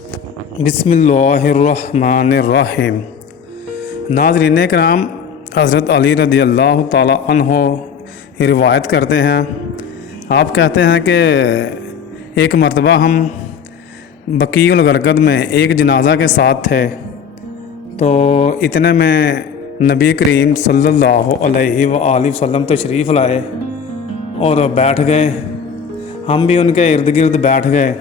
بسم اللہ الرحمن الرحیم۔ ناظرین کرام، حضرت علی رضی اللہ تعالی عنہ روایت کرتے ہیں، آپ کہتے ہیں کہ ایک مرتبہ ہم بقیع الغرقد میں ایک جنازہ کے ساتھ تھے، تو اتنے میں نبی کریم صلی اللہ علیہ وآلہ وسلم تشریف لائے اور بیٹھ گئے، ہم بھی ان کے ارد گرد بیٹھ گئے۔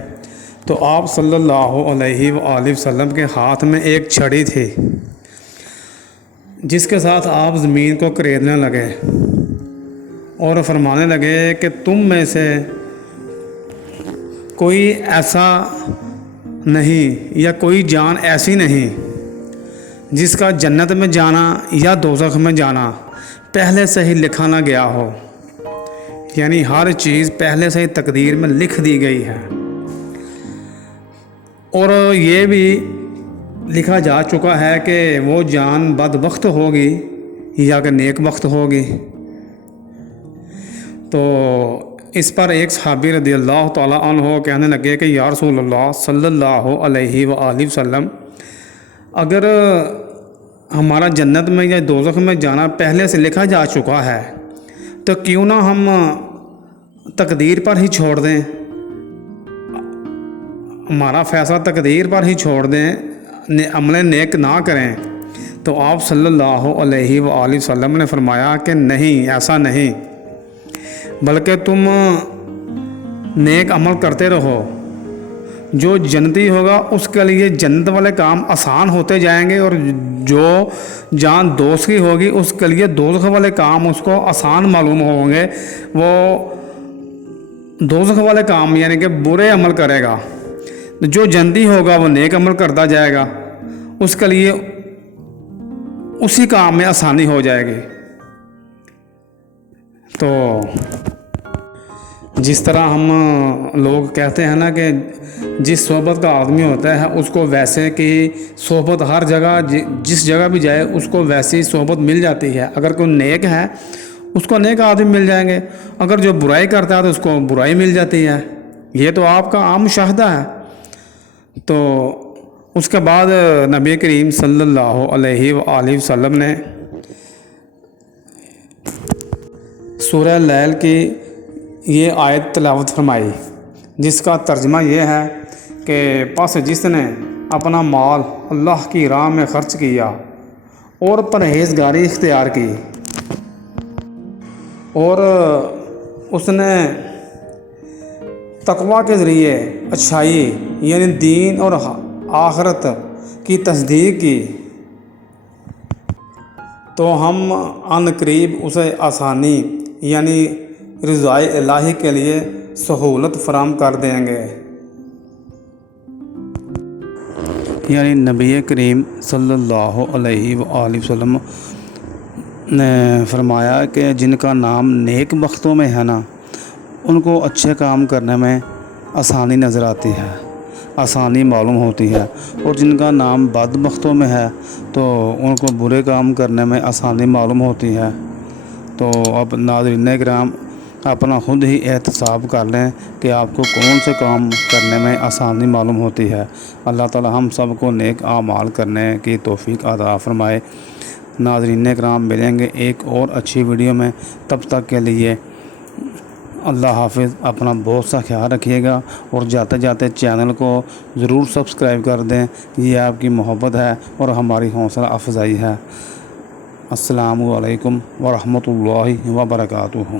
تو آپ صلی اللہ علیہ وآلہ وسلم کے ہاتھ میں ایک چھڑی تھی، جس کے ساتھ آپ زمین کو کریدنے لگے اور فرمانے لگے کہ تم میں سے کوئی ایسا نہیں یا کوئی جان ایسی نہیں جس کا جنت میں جانا یا دوزخ میں جانا پہلے سے ہی لکھا نہ گیا ہو، یعنی ہر چیز پہلے سے ہی تقدیر میں لکھ دی گئی ہے، اور یہ بھی لکھا جا چکا ہے کہ وہ جان بدبخت ہوگی یا کہ نیک بخت ہوگی۔ تو اس پر ایک صحابی رضی اللہ تعالیٰ عنہ کہنے لگے کہ یا رسول اللہ صلی اللہ علیہ وآلہ وسلم، اگر ہمارا جنت میں یا دوزخ میں جانا پہلے سے لکھا جا چکا ہے تو کیوں نہ ہم تقدیر پر ہی چھوڑ دیں، ہمارا فیصلہ تقدیر پر ہی چھوڑ دیں، عمل نیک نہ کریں۔ تو آپ صلی اللہ علیہ وآلہ وسلم نے فرمایا کہ نہیں، ایسا نہیں، بلکہ تم نیک عمل کرتے رہو، جو جنتی ہوگا اس کے لیے جنت والے کام آسان ہوتے جائیں گے، اور جو جان دوزخ کی ہوگی اس کے لیے دوزخ والے کام اس کو آسان معلوم ہوں گے۔ وہ دوزخ والے کام یعنی کہ برے عمل کرے گا، جو جنتی ہوگا وہ نیک عمل کرتا جائے گا، اس کے لیے اسی کام میں آسانی ہو جائے گی۔ تو جس طرح ہم لوگ کہتے ہیں نا کہ جس صحبت کا آدمی ہوتا ہے اس کو ویسے کی صحبت ہر جگہ، جس جگہ بھی جائے اس کو ویسی صحبت مل جاتی ہے۔ اگر کوئی نیک ہے اس کو نیک آدمی مل جائیں گے، اگر جو برائی کرتا ہے تو اس کو برائی مل جاتی ہے۔ یہ تو آپ کا عام مشاہدہ ہے۔ تو اس کے بعد نبی کریم صلی اللہ علیہ وآلہ وسلم نے سورہ لیل کی یہ آیت تلاوت فرمائی، جس کا ترجمہ یہ ہے کہ پس جس نے اپنا مال اللہ کی راہ میں خرچ کیا اور پرہیزگاری اختیار کی، اور اس نے تقوی کے ذریعے اچھائی یعنی دین اور آخرت کی تصدیق کی، تو ہم عن قریب اسے آسانی یعنی رضائے الہی کے لیے سہولت فراہم کر دیں گے۔ یعنی نبی کریم صلی اللہ علیہ وآلہ وسلم نے فرمایا کہ جن کا نام نیک بختوں میں ہے نا، ان کو اچھے کام کرنے میں آسانی نظر آتی ہے، آسانی معلوم ہوتی ہے، اور جن کا نام بدبختوں میں ہے تو ان کو برے کام کرنے میں آسانی معلوم ہوتی ہے۔ تو اب ناظرین کرام، اپنا خود ہی احتساب کر لیں کہ آپ کو کون سے کام کرنے میں آسانی معلوم ہوتی ہے۔ اللہ تعالی ہم سب کو نیک اعمال کرنے کی توفیق عطا فرمائے۔ ناظرین کرام، ملیں گے ایک اور اچھی ویڈیو میں، تب تک کے لیے اللہ حافظ۔ اپنا بہت سا خیال رکھیے گا، اور جاتے جاتے چینل کو ضرور سبسکرائب کر دیں، یہ آپ کی محبت ہے اور ہماری حوصلہ افزائی ہے۔ السلام علیکم ورحمۃ اللہ وبرکاتہ۔